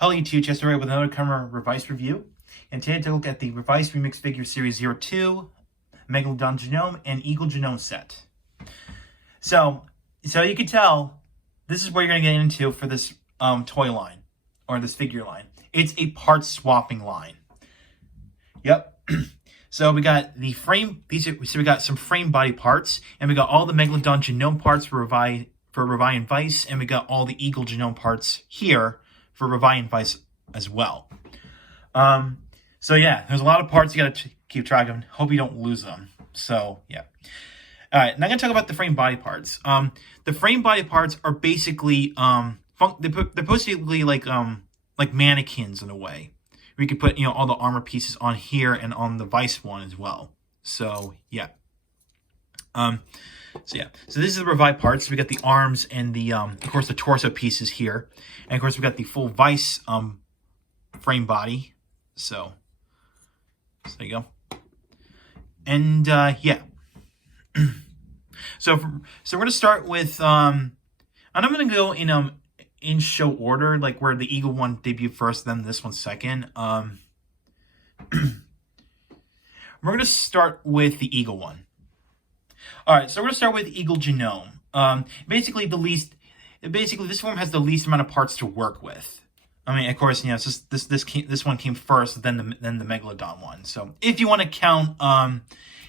Hello YouTube, Chester Ray with another Kamen Revice review. And today to look at the Revice Remix Figure Series 02, Megalodon Genome, and Eagle Genome set. So you can tell, this is where you're going to get into for this toy line, or this figure line. It's a part swapping line. Yep. So we got the frame, we got some frame body parts, and we got all the Megalodon Genome parts for Revi and Vice, and we got all the Eagle Genome parts here for Revi and Vice as well. So yeah, there's a lot of parts you got to keep track of. Hope you don't lose them. So yeah. All right, now I'm gonna talk about the frame body parts. The frame body parts are basically they're basically like mannequins in a way. We could put all the armor pieces on here and on the Vice one as well. So yeah. So this is the Revi parts. We got the arms and the of course the torso pieces here, and of course we got the full Vice frame body. So there you go. And yeah. so we're gonna start with and I'm gonna go in show order, like where the Eagle one debuted first, then this one second. We're gonna start with the Eagle one. All right, so we're gonna start with Eagle Genome. Basically this form has the least amount of parts to work with. I mean, of course, it's just this one came first, then the Megalodon one. So if you want to count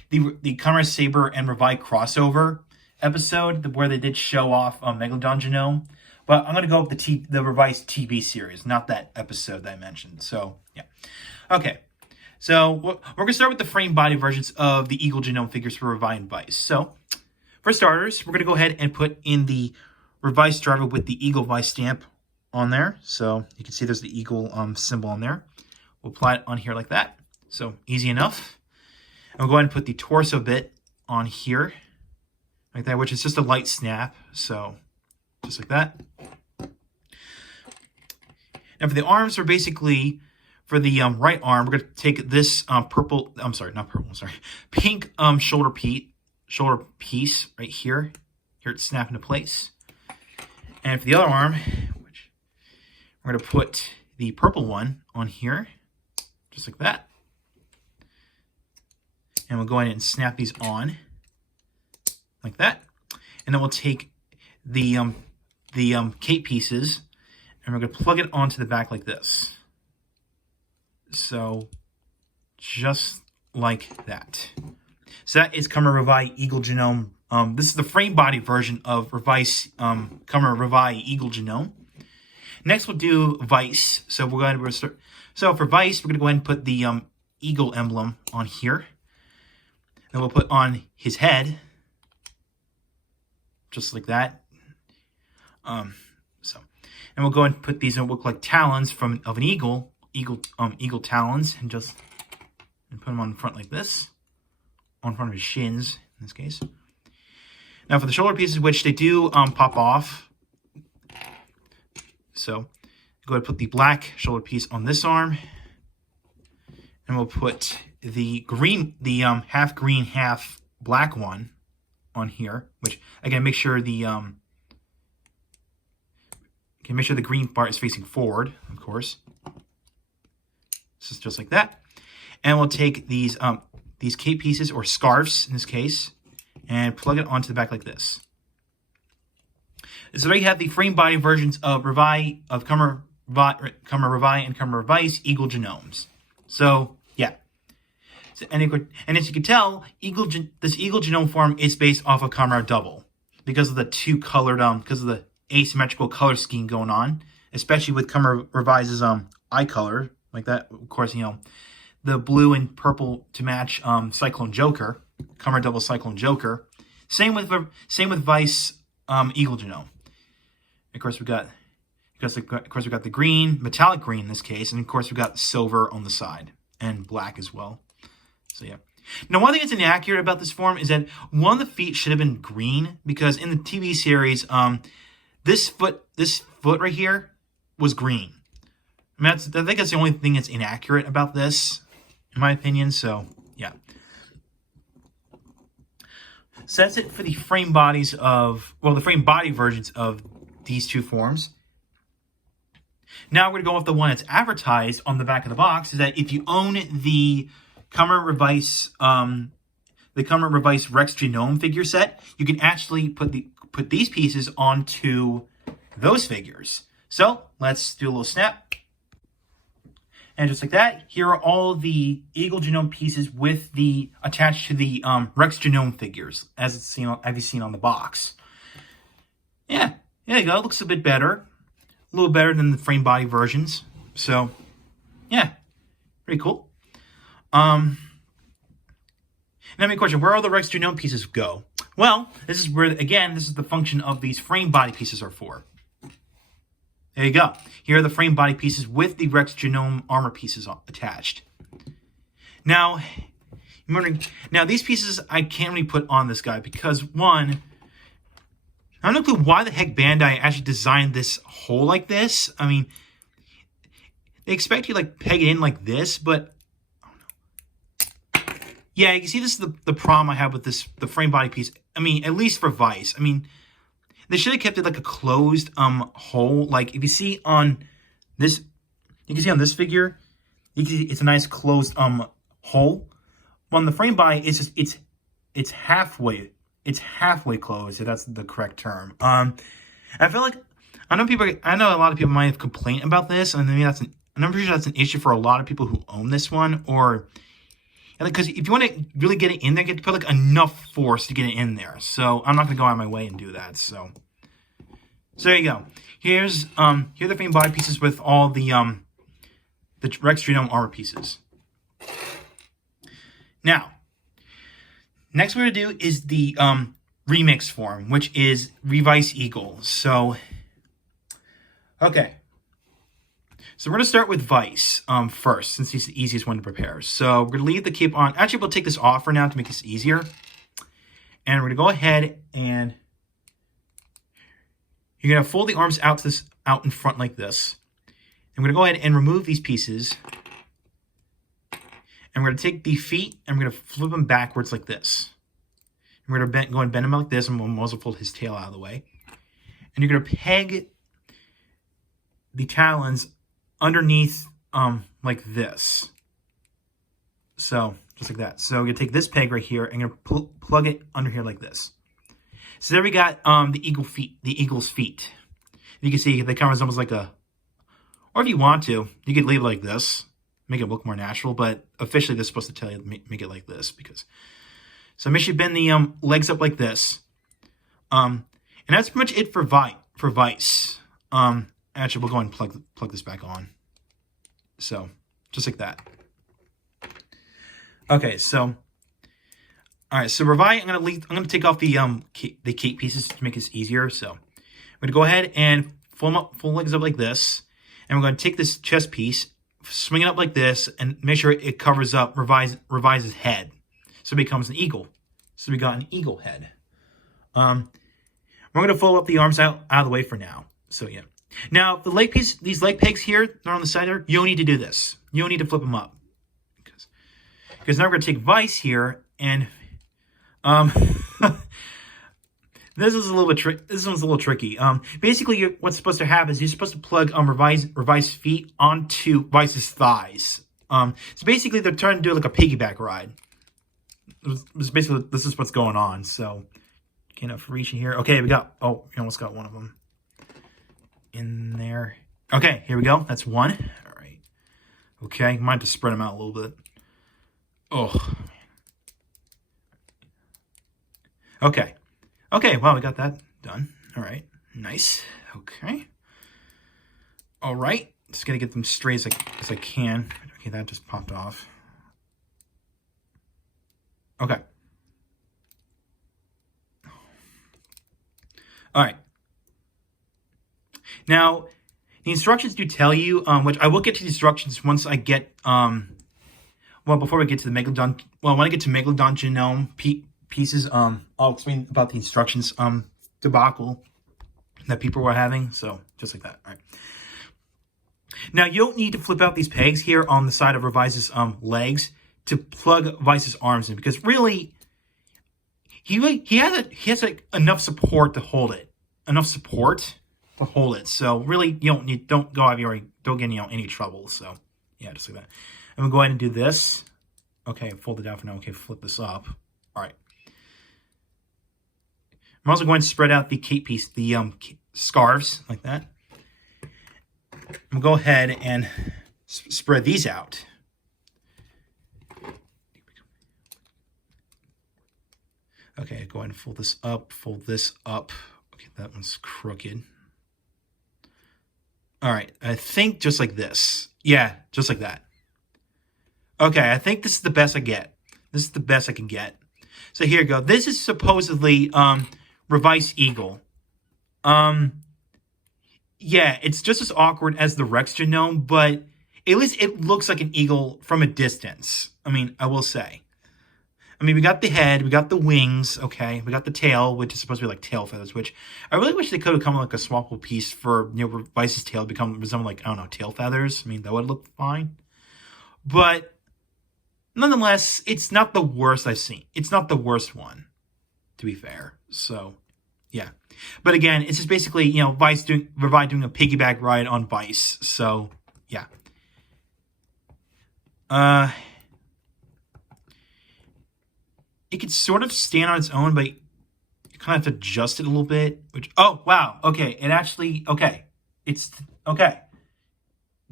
the Kamen Saber and Revi crossover episode where they did show off Megalodon Genome, but I'm gonna go with the Revice TV series, not that episode that I mentioned. So yeah, okay. So we're going to start with the frame body versions of the Eagle Genome figures for Revi and Vice. So for starters, we're going to go ahead and put in the Revice driver with the Eagle Vice stamp on there. So you can see there's the Eagle symbol on there. We'll apply it on here like that. So easy enough. And we'll go ahead and put the torso bit on here like that, which is just a light snap. So just like that. And for the arms, we're basically... For the right arm, we're going to take this pink shoulder piece right here. Here it's snapped into place. And for the other arm, we're going to put the purple one on here, just like that. And we'll go ahead and snap these on, like that. And then we'll take the cape pieces, and we're going to plug it onto the back like this. So, just like that. So that is Kamen Revi Eagle Genome. This is the frame body version of Revice Kamen Revi Eagle Genome. Next, we'll do Vice. So we're going to start. So for Vice, we're going to go ahead and put the eagle emblem on here. Then we'll put on his head, just like that. And we'll go ahead and put these that look like talons of an eagle. Eagle talons, and put them on the front like this, on front of his shins in this case. Now for the shoulder pieces, which they do pop off, so go ahead and put the black shoulder piece on this arm, and we'll put the half green, half black one on here. Which again, make sure the green part is facing forward, of course. Just like that. And we'll take these cape pieces, or scarves in this case, and plug it onto the back like this. So there you have the frame body versions of Kamen Revi and Kamen Revice Eagle Genomes. So yeah. And as you can tell, this Eagle Genome form is based off of Kamen Double because of the two colored because of the asymmetrical color scheme going on, especially with Kamen Revice's eye color. Like that, of course, the blue and purple to match Cyclone Joker, Kamen Double Cyclone Joker. Same with Vice Eagle Genome. Of course, we got the green, metallic green in this case, and of course we got silver on the side and black as well. So yeah. Now, one thing that's inaccurate about this form is that one of the feet should have been green, because in the TV series, this foot right here was green. I mean, I think that's the only thing that's inaccurate about this, in my opinion. So, yeah. So that's it for the frame bodies the frame body versions of these two forms. Now we're going to go with the one that's advertised on the back of the box, is that if you own the Kamen Revice, Rex Genome figure set, you can actually put these pieces onto those figures. So let's do a little snap. And just like that, here are all the Eagle Genome pieces with the attached to the Rex Genome figures, as you've seen on the box. Yeah, there you go. It looks a bit better. A little better than the frame body versions. So, yeah, pretty cool. Now, my question, where all the Rex Genome pieces go? Well, this is where, again, this is the function of these frame body pieces are for. There you go. Here are the frame body pieces with the Rex Genome armor pieces attached. Now, I'm wondering, now these pieces I can't really put on this guy because, one, I don't know why the heck Bandai actually designed this hole like this. I mean, they expect you to like peg it in like this, but I don't know. Yeah, you can see this is the problem I have with the frame body piece. I mean, at least for Vice. I mean, they should have kept it like a closed hole. Like if you see on this, you can see on this figure, you can see it's a nice closed hole. Well, on the frame body, it's just it's halfway. It's halfway closed, if that's the correct term. I feel like I know a lot of people might have complained about this, and maybe and I'm pretty sure that's an issue for a lot of people who own this one, or because if you want to really get it in there, you have to put like enough force to get it in there. So I'm not gonna go out of my way and do that. So there you go. Here are the frame body pieces with all the Rex Genome armor pieces. Now, next we're going to do is the remix form, which is Revice Eagle. So, okay. So we're going to start with Vice first, since he's the easiest one to prepare. So we're going to leave the cape on. Actually, we'll take this off for now to make this easier. And we're going to go ahead and you're going to fold the arms out in front like this. And we're going to go ahead and remove these pieces. And we're going to take the feet and we're going to flip them backwards like this. And we're going to go and bend him like this, and we'll also fold his tail out of the way. And you're going to peg the talons underneath like this. So, just like that. So, you're going to take this peg right here and you're going to plug it under here like this. So, there we got the eagle's feet. You can see they kind of almost like a, or if you want to, you could leave it like this. Make it look more natural, but officially they're supposed to tell you to make it like this because. So make sure you bend the legs up like this, and that's pretty much it for Vice. Actually, we'll go ahead and plug this back on. So just like that. Okay, so all right, so Revi, I'm gonna take off the cape pieces to make this easier. So I'm gonna go ahead and fold legs up like this, and we're gonna take this chest piece, swing it up like this, and make sure it covers up Revi's head. So it becomes an eagle. So we got an eagle head. We're going to fold up the arms out of the way for now. So yeah. Now, these leg pegs here, they're on the side there, you don't need to do this. You don't need to flip them up. Because now we're going to take Vice here, and this is a little bit this one's a little tricky. Basically, what's supposed to happen is you're supposed to plug Revi's feet onto Vice's thighs. So basically, they're trying to do like a piggyback ride. Basically, this is what's going on. So, okay, enough reaching here. Okay, we got. Oh, we almost got one of them in there. Okay, here we go. That's one. All right. Okay, might have to spread them out a little bit. Oh. Okay. Okay. Well, we got that done. All right. Nice. Okay. All right. Just gonna get them straight as I can. Okay, that just popped off. Okay. All right. Now, the instructions do tell you, which I will get to the instructions once I get, well, before we get to the Megalodon, well, when I get to Megalodon Genome pieces, I'll explain about the instructions debacle that people were having. So, just like that. All right. Now, you don't need to flip out these pegs here on the side of Revice's legs to plug Vice's arms in, because really, he has enough support to hold it. Enough support. to hold it. So really, you don't get any trouble. So yeah, just like that. I'm gonna go ahead and do this. Okay, fold it down for now. Okay, flip this up. All right. I'm also going to spread out the cape piece, the scarves like that. I'm gonna go ahead and spread these out. Okay, go ahead and fold this up, fold this up. Okay, that one's crooked. All right, I think just like this. Yeah, just like that. Okay, I think this is the best I get. This is the best I can get. So here you go. This is supposedly Revice Eagle. Yeah, it's just as awkward as the Rex genome, but at least it looks like an eagle from a distance. I mean, I will say. I mean, we got the head, we got the wings, okay? We got the tail, which is supposed to be like tail feathers, which I really wish they could have come with like a swappable piece for, Revice's tail to resemble like, I don't know, tail feathers. I mean, that would look fine. But nonetheless, it's not the worst I've seen. It's not the worst one, to be fair. So, yeah. But again, it's just basically, Revi doing a piggyback ride on Vice. So, yeah. It could sort of stand on its own, but you kind of have to adjust it a little bit. Which, oh, wow. Okay, it actually, okay. It's, okay.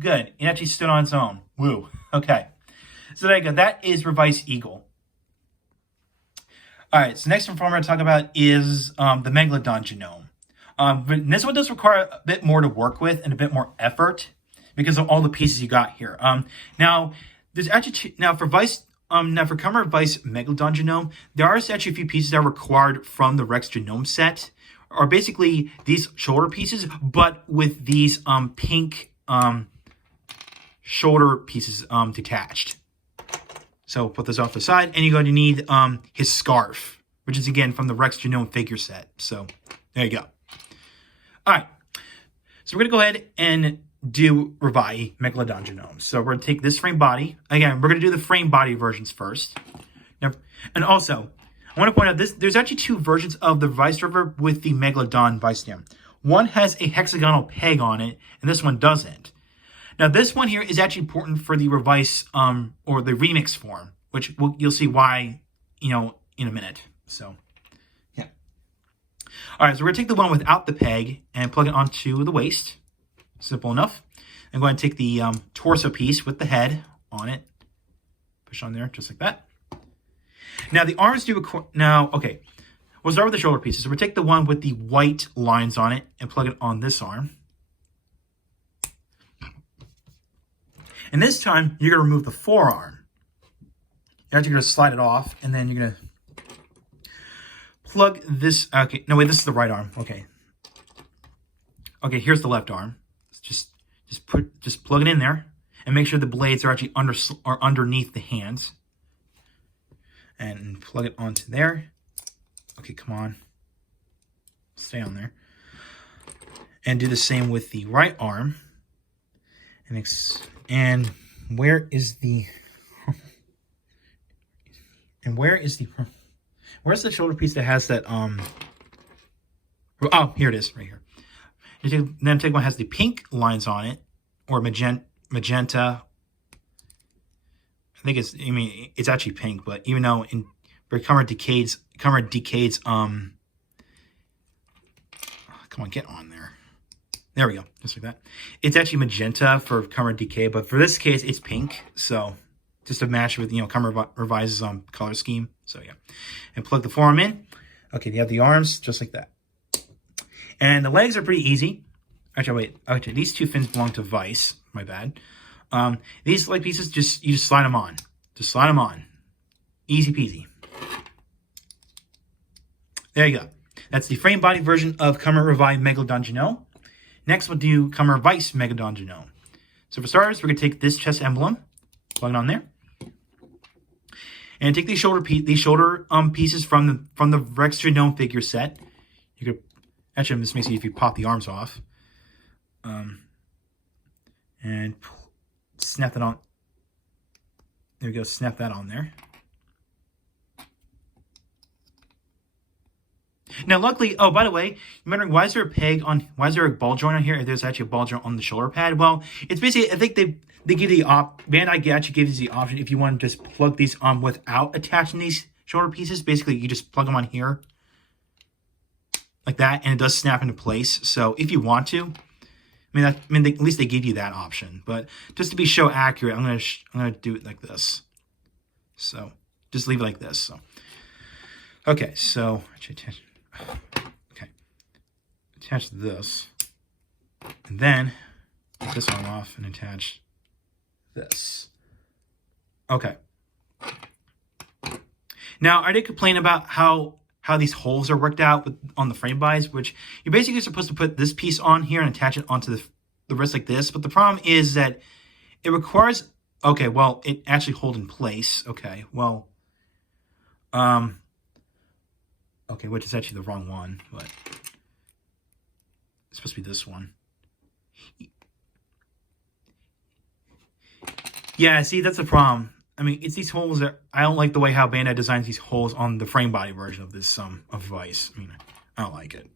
Good. It actually stood on its own. Woo. Okay. So there you go. That is Revice Eagle. All right, so next one I'm going to talk about is the Megalodon Genome. But this one does require a bit more to work with and a bit more effort because of all the pieces you got here. Now, there's actually for Vice. Now for Kamen Revice Megalodon Genome, there are actually a few pieces that are required from the Rex Genome set, are basically these shoulder pieces, but with these pink shoulder pieces detached. So put this off the side, and you're going to need his scarf, which is again from the Rex Genome figure set. So there you go. All right, so we're gonna go ahead and do Revi Megalodon Genome. So we're gonna take this frame body. Again, we're gonna do the frame body versions first. Now, and also, I want to point out there's actually two versions of the Vice River with the Megalodon Vice stem. One has a hexagonal peg on it, and this one doesn't. Now, this one here is actually important for the Revice or the remix form, which you'll see why, in a minute. So, yeah. All right, so we're gonna take the one without the peg and plug it onto the waist. Simple enough. I'm going to take the torso piece with the head on it. Push on there, just like that. Now, the arms do... okay. We'll start with the shoulder pieces. So we'll take the one with the white lines on it and plug it on this arm. And this time, you're going to remove the forearm. You're actually going to slide it off, and then you're going to plug this... Okay, no, wait, this is the right arm. Okay. Okay, here's the left arm. Just plug it in there and make sure the blades are actually underneath the hands. And plug it onto there. Okay, come on. Stay on there. And do the same with the right arm. And where is the where's the shoulder piece that has that oh, here it is, right here. Then take one that has the pink lines on it, or magenta. I think it's actually pink, but even though for Kamen Decade's, come on, get on there. There we go, just like that. It's actually magenta for Kamen Decade, but for this case, it's pink. So just to match with, Kamen Revise's color scheme. So yeah, and plug the forearm in. Okay, you have the arms just like that. And the legs are pretty easy. Actually, wait. Actually, these two fins belong to Vice. My bad. These leg pieces, you just slide them on. Just slide them on. Easy peasy. There you go. That's the frame body version of Kamen Revi Megalodon Genome. Next, we'll do Kamen Revice Megalodon Genome. So for starters, we're going to take this chest emblem, plug it on there, and take these shoulder pieces from the Rex Genome figure set. You could actually, this makes it if you pop the arms off, and snap that on. There we go. Snap that on there. Now, luckily, oh, by the way, you're wondering why is there why is there a ball joint on here if there's actually a ball joint on the shoulder pad? Well, it's basically, I think they give the Bandai actually gives you the option if you want to just plug these on without attaching these shoulder pieces. Basically, you just plug them on here like that, and it does snap into place. So if you want to, at least they give you that option. But just to be show accurate, I'm gonna do it like this. So just leave it like this. So okay, so attach this, and then take this one off and attach this. Okay. Now I did complain about how these holes are worked out on the frame buys, which you're basically supposed to put this piece on here and attach it onto the wrist like this. But the problem is that it requires, okay, well, it actually hold in place. Okay, well, okay, which is actually the wrong one, but it's supposed to be this one. Yeah, see, that's the problem. It's these holes that I don't like the way how Bandai designs these holes on the frame body version of this of Revice. I don't like it.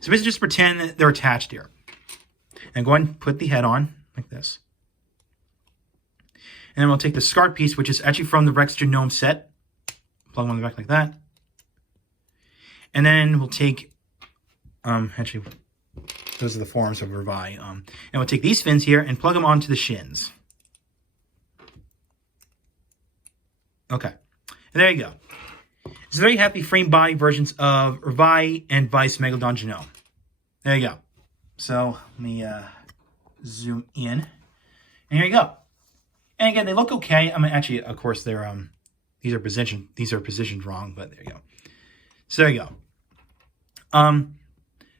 So basically just pretend that they're attached here. And go ahead and put the head on like this. And then we'll take the scarf piece, which is actually from the Rex Genome set. Plug them on the back like that. And then we'll take, actually, those are the forms of Revi. And we'll take these fins here and plug them onto the shins. Okay, and there you go. It's very happy frame body versions of Revi and Vice Megalodon Genome. There you go. So let me zoom in, and here you go. And again, they look okay. Actually, of course, they're these are positioned wrong, but there you go. So there you go.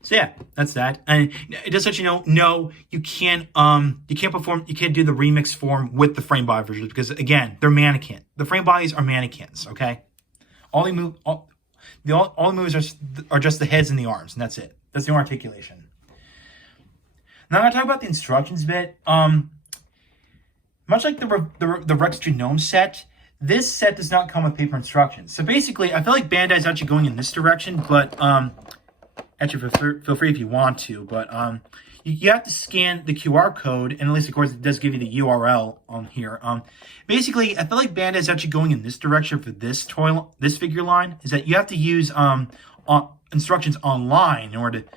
So yeah, that's that. And it does let you know, no, you can't do the remix form with the frame body versions because again, they're mannequin. The frame bodies are mannequins, okay? All the moves are just the heads and the arms, and that's it. That's the articulation. Now I'm gonna talk about the instructions bit. Much like the Rex Genome set, this set does not come with paper instructions. So basically, I feel like Bandai is actually going in this direction, but actually, feel free if you want to, but you have to scan the QR code, and at least, of course, it does give you the URL on here. Basically, I feel like Bandai is actually going in this direction for this figure line, is that you have to use instructions online in order to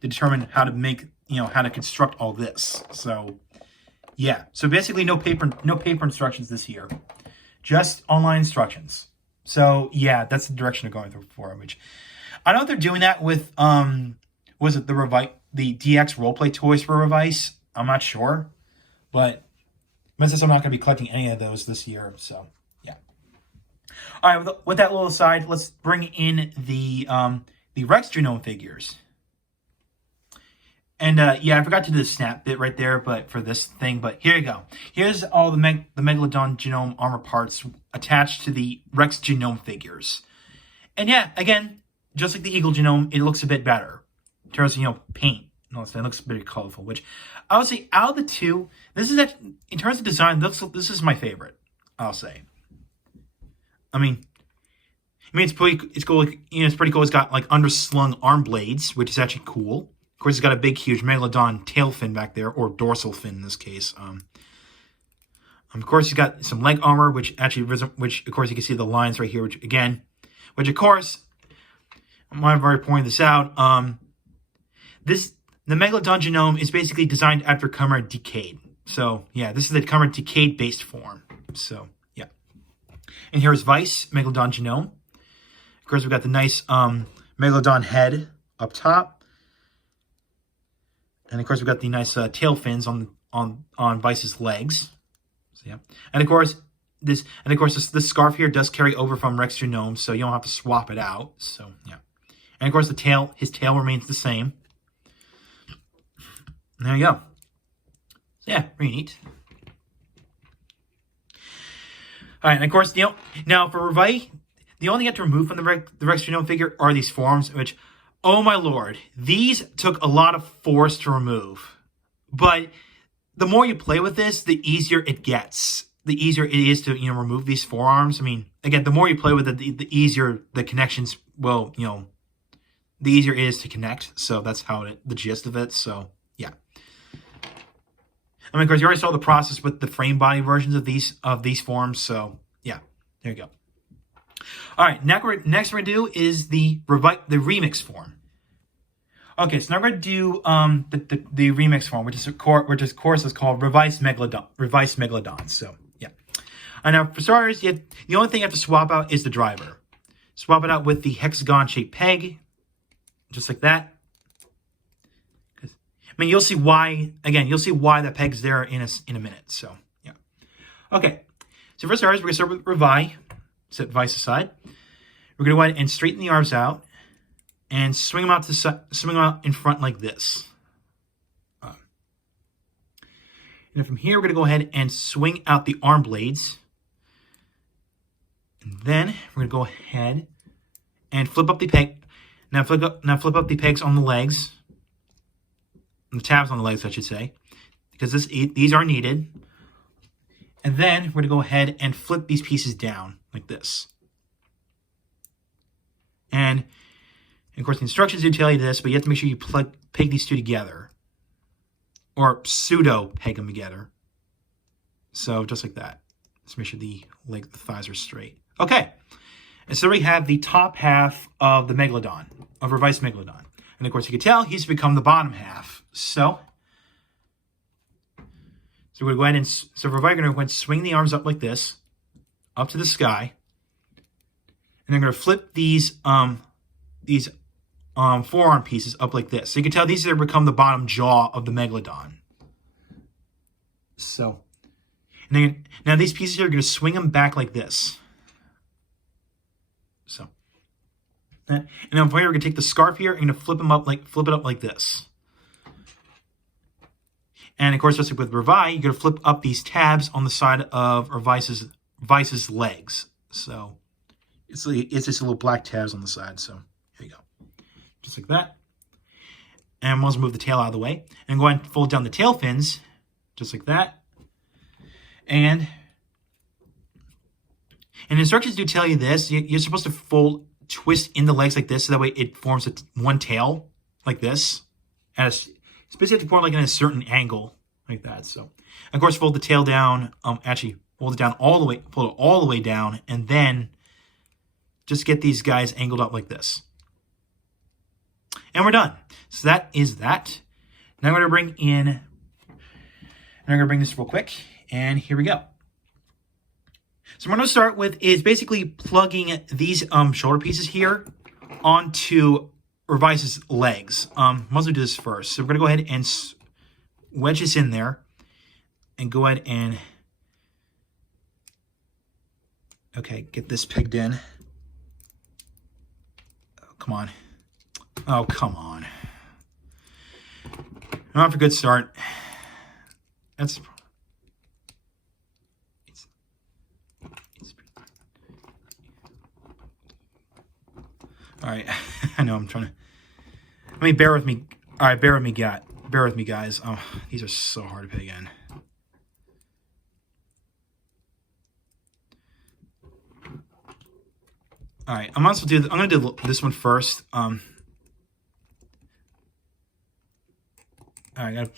determine how to make, how to construct all this. So, yeah. So basically, no paper instructions this year, just online instructions. So, yeah, that's the direction they're going for, which I know they're doing that with, was it the DX roleplay toys for Revice? I'm not sure. But since I'm not going to be collecting any of those this year, so, yeah. All right, with that little aside, let's bring in the Rex Genome figures. And, yeah, I forgot to do the snap bit right there, but for this thing, but here you go. Here's all the Megalodon Genome armor parts attached to the Rex Genome figures. And, yeah, again, just like the Eagle Genome, it looks a bit better in terms of, paint. No, it looks very colorful, which I would say out of the two, this is in terms of design, this is my favorite, I'll say. It's cool. It's pretty cool. It's got like underslung arm blades, which is actually cool. Of course, it's got a big, huge Megalodon tail fin back there, or dorsal fin in this case. Of course, it's got some leg armor, which of course you can see the lines right here, which of course, I've already pointed this out. The Megalodon Genome is basically designed after Kamen Decade. So, yeah, this is the Kamen Decade-based form. So, yeah. And here's Vice, Megalodon Genome. Of course, we've got the nice Megalodon head up top. And, of course, we've got the nice tail fins on Vice's legs. So, yeah. And, of course, this this scarf here does carry over from Rex Genome, so you don't have to swap it out. So, yeah. And, of course, his tail remains the same. There you go. So, yeah, pretty neat. All right, and of course, now for Revi, the only thing you have to remove from the Rex Genome figure are these forms, which, oh my lord, these took a lot of force to remove. But the more you play with this, the easier it gets. The easier it is to, remove these forearms. Again, the more you play with it, the easier the connections will, the easier it is to connect. So that's how the gist of it. So yeah. I mean, of course, you already saw the process with the frame body versions of these forms. So yeah, there you go. All right, next we're gonna do is the remix form. Okay, so now we're gonna do the remix form, which of course is called Revice Megalodon. So yeah. And now for starters, the only thing you have to swap out is the driver. Swap it out with the hexagon-shaped peg, just like that. I mean, you'll see why. Again, you'll see why that peg's there in a minute. So yeah. Okay. So for starters, we're gonna start with Revi. Set Vice aside. We're gonna go ahead and straighten the arms out and swing them out in front like this. And then from here, we're gonna go ahead and swing out the arm blades. And then we're gonna go ahead and flip up the peg. Now flip up the pegs on the legs, the tabs on the legs, I should say, because these are needed. And then we're gonna go ahead and flip these pieces down like this. And of course, the instructions do tell you this, but you have to make sure you peg these two together, or pseudo peg them together. So just like that. Let's make sure the thighs are straight. Okay, and so we have the top half of the Megalodon, of Revice Megalodon. And of course, you can tell he's become the bottom half. So we're going to go ahead and, so we're going to go ahead and swing the arms up like this, up to the sky. And then we're going to flip these forearm pieces up like this. So you can tell these are become the bottom jaw of the Megalodon. So, and then, now these pieces here, are going to swing them back like this. So, and then from here, we're going to take the scarf here and going to flip it up like this. And of course, just like with Revi, you're going to flip up these tabs on the side of Vice's legs. So it's just little black tabs on the side. So here you go. Just like that. And we'll also move the tail out of the way. And go ahead and fold down the tail fins, just like that. And instructions do tell you this. You're supposed to twist in the legs like this, so that way it forms one tail, like this. It's basically to form like in a certain angle, like that. So, of course, fold the tail down. Actually, fold it down all the way. Fold it all the way down, and then just get these guys angled up like this. And we're done. So that is that. Now I'm going to bring in. And I'm going to bring this real quick, and here we go. So what I'm going to start with is basically plugging these shoulder pieces here onto Revice's legs. I'm also do this first. So we're gonna go ahead and wedge this in there, and go ahead and get this pegged in. Oh, come on! Oh, come on! I'm off for a good start. All right, I know I'm trying to. I mean, bear with me. All right, bear with me, guys. Oh, these are so hard to peg in. All right, I'm gonna do this one first. All right, I gotta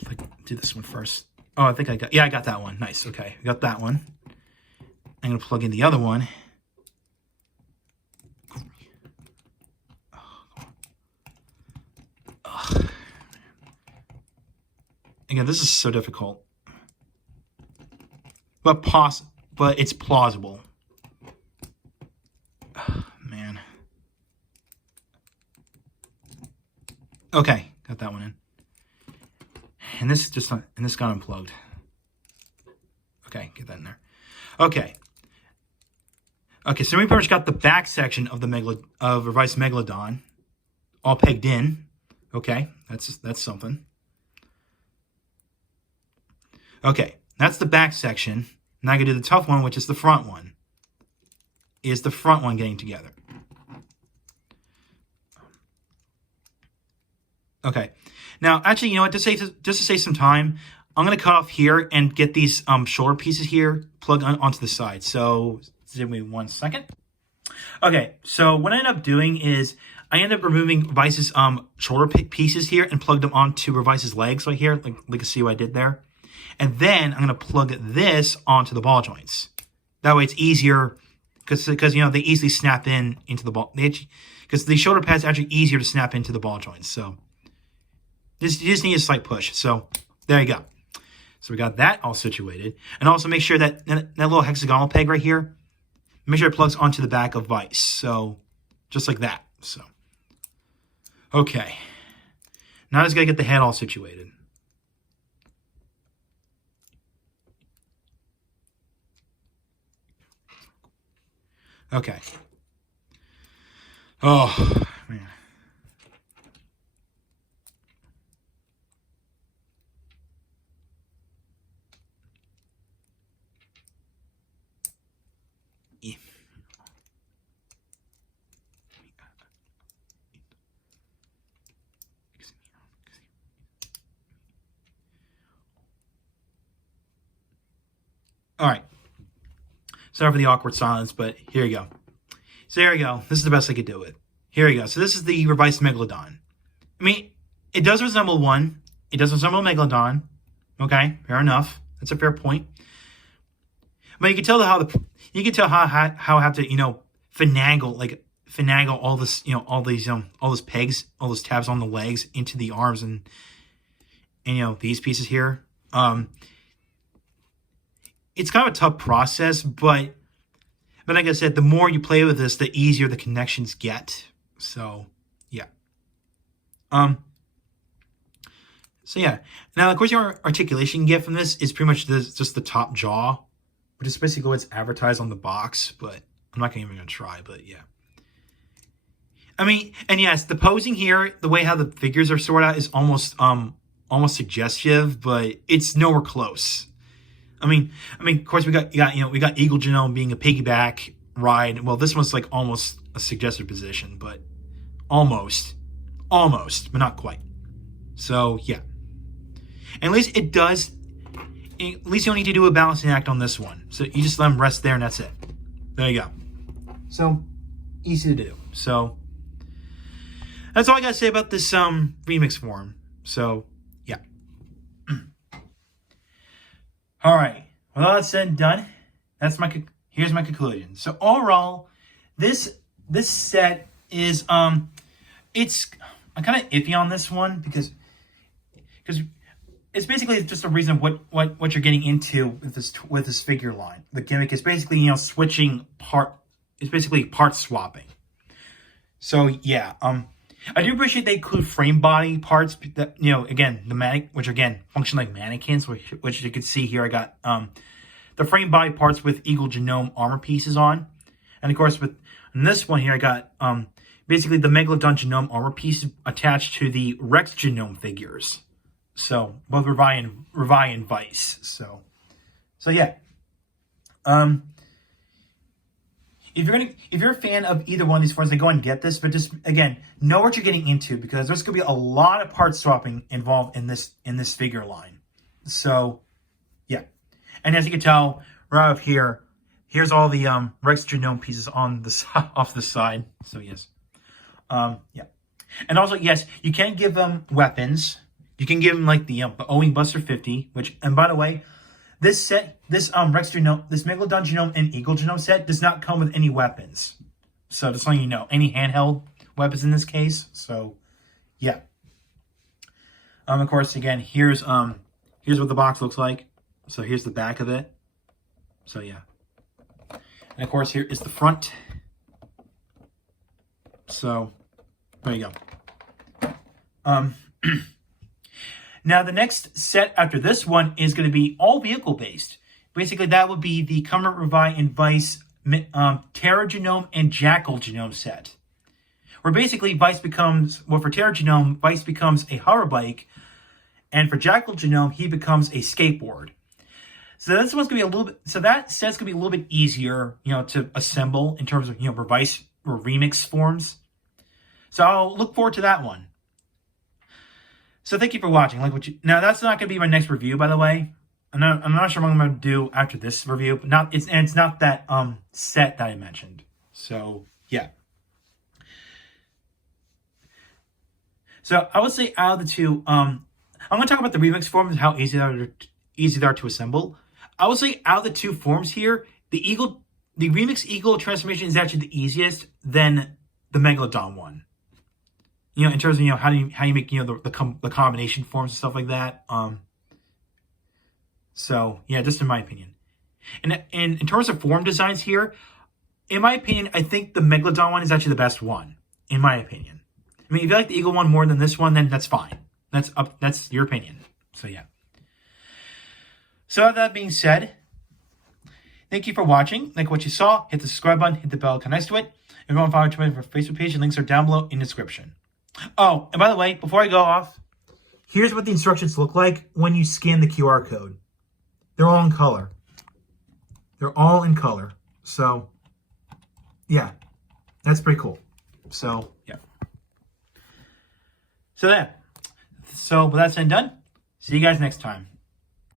do this one first. Oh, I think I got that one. Nice. Okay, I got that one. I'm gonna plug in the other one. Again, this is so difficult, but it's plausible. Oh, man. Okay, got that one in, and this got unplugged. Okay, get that in there. Okay. So we pretty much got the back section of of Revice Megalodon all pegged in. Okay, that's something. Okay, that's the back section. Now I can do the tough one, which is the front one. Is the front one getting together? Okay. Now, actually, you know what? Just to save some time, I'm going to cut off here and get these shoulder pieces here plugged onto the side. So, give me 1 second. Okay, so what I ended up doing is I end up removing Revice's shoulder pieces here and plugged them onto Revice's legs right here. Like you can see what I did there. And then I'm going to plug this onto the ball joints. That way it's easier because you know, they easily snap into the ball. Because the shoulder pad's actually easier to snap into the ball joints. So you just need a slight push. So there you go. So we got that all situated. And also make sure that little hexagonal peg right here, make sure it plugs onto the back of Vice. So just like that. So okay. Now I just got to get the head all situated. Okay. Oh, man. Yeah. All right. Sorry for the awkward silence, but here you go. So there you go. This is the best I could do it. Here you go. So this is the Revice Megalodon. I mean, it does resemble one. It does resemble Megalodon. Okay, fair enough. That's a fair point. But you can tell how I have to, you know, finagle all this, you know, all those pegs, all those tabs on the legs into the arms and you know, these pieces here. It's kind of a tough process, but like I said, the more you play with this, the easier the connections get. So, yeah. So yeah. Now, of course, your articulation you get from this is pretty much just the top jaw, which is basically what's advertised on the box. But I'm not even gonna try. But yeah. I mean, and yes, the posing here, the way how the figures are sorted out is almost suggestive, but it's nowhere close. I mean, of course, we got Eagle Genome being a piggyback ride. Well, this one's like almost a suggestive position, but almost, but not quite. So yeah, and at least it does. At least you don't need to do a balancing act on this one. So you just let them rest there, and that's it. There you go. So easy to do. So that's all I gotta say about this remix form. So yeah. All right. Well, all that's said and done, here's my conclusion. So overall, this set is I'm kind of iffy on this one because it's basically just a reason of what you're getting into with this figure line. The gimmick is basically, you know, switching it's basically part swapping. So yeah, I do appreciate they include frame body parts that, you know, again, which again function like mannequins, which you can see here. I got the frame body parts with Eagle Genome armor pieces on, and of course with this one here, I got basically the Megalodon Genome armor pieces attached to the Rex Genome figures. So both Revi and Vice. So yeah. If you're a fan of either one of these forms, then go and get this. But just again, know what you're getting into because there's going to be a lot of part swapping involved in this figure line. So, yeah. And as you can tell, right up here, here's all the Rex Genome pieces on the off the side. So yes, yeah. And also yes, you can give them weapons. You can give them like the Owing Buster 50, which, and by the way, this set, this Rex Genome, this Megalodon Genome and Eagle Genome set does not come with any weapons. So just letting you know, any handheld weapons in this case. So yeah. Of course, again, here's what the box looks like. So here's the back of it. So yeah. And of course, here is the front. So there you go. Now, the next set after this one is going to be all vehicle-based. Basically, that would be the Kamen, Revi, and Vice Terra Genome and Jackal Genome set. Where basically Vice becomes, well, for Terra Genome, Vice becomes a hover bike, and for Jackal Genome, he becomes a skateboard. So this one's going to be a little bit, so that set's going to be a little bit easier, you know, to assemble in terms of, you know, Revice or remix forms. So I'll look forward to that one. So thank you for watching. Now that's not going to be my next review, by the way. I'm not sure what I'm going to do after this review, but it's not that set that I mentioned. So yeah. So I would say out of the two, I'm going to talk about the remix forms and how easy they are to assemble. I would say out of the two forms here, the remix eagle transformation is actually the easiest than the Megalodon one. You know, in terms of, you know, how you make, you know, the combination forms and stuff like that. So yeah, just in my opinion. And in terms of form designs here, in my opinion, I think the Megalodon one is actually the best one, in my opinion. I mean, if you like the eagle one more than this one, then that's fine. That's your opinion. So yeah. So with that being said, thank you for watching. Like what you saw, hit the subscribe button, hit the bell icon next to it. If you want to follow me on our Facebook page, the links are down below in the description. Oh, and by the way, before I go off, here's what the instructions look like when you scan the QR code. They're all in color. They're all in color. So, yeah, that's pretty cool. So, yeah. So, with that said and done, see you guys next time.